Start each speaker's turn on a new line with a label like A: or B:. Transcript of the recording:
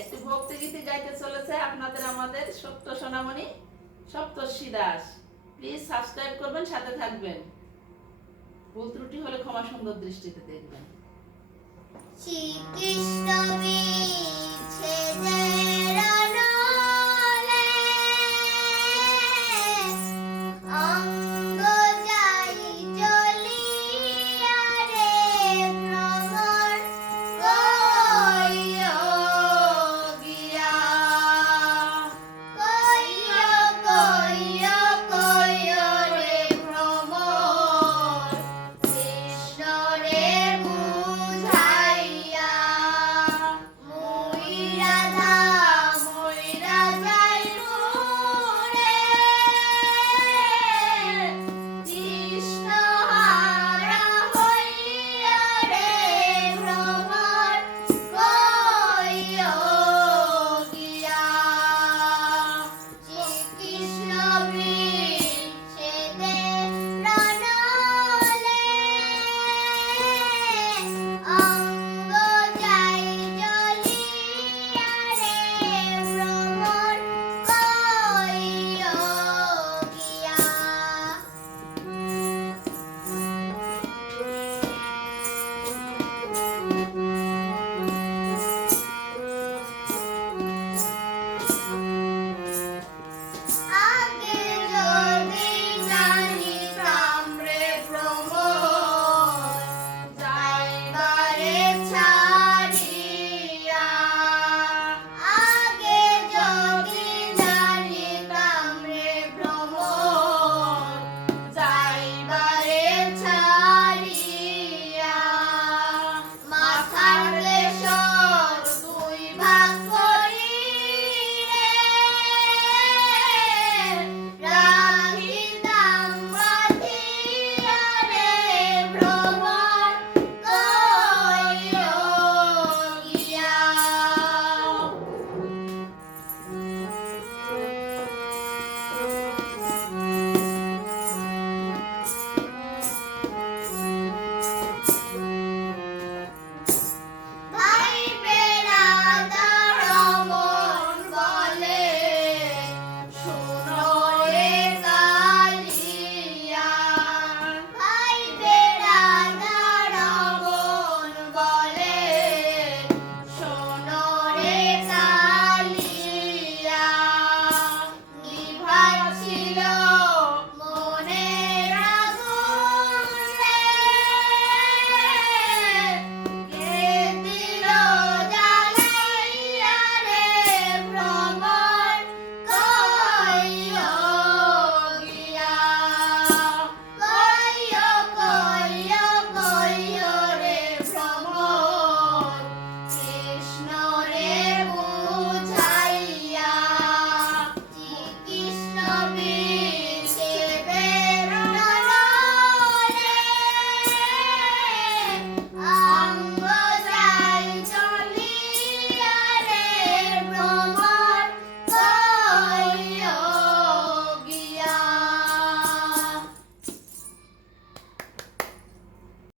A: একটু ভক্তি গীতি গাইতে চলেছে আপনাদের আমাদের সত্য সোনামণি সপ্তর্ষি দাস প্লিজ সাবস্ক্রাইব করবেন সাথে থাকবেন। ভুল ত্রুটি হলে ক্ষমা সুন্দর দৃষ্টিতে দেখবেন।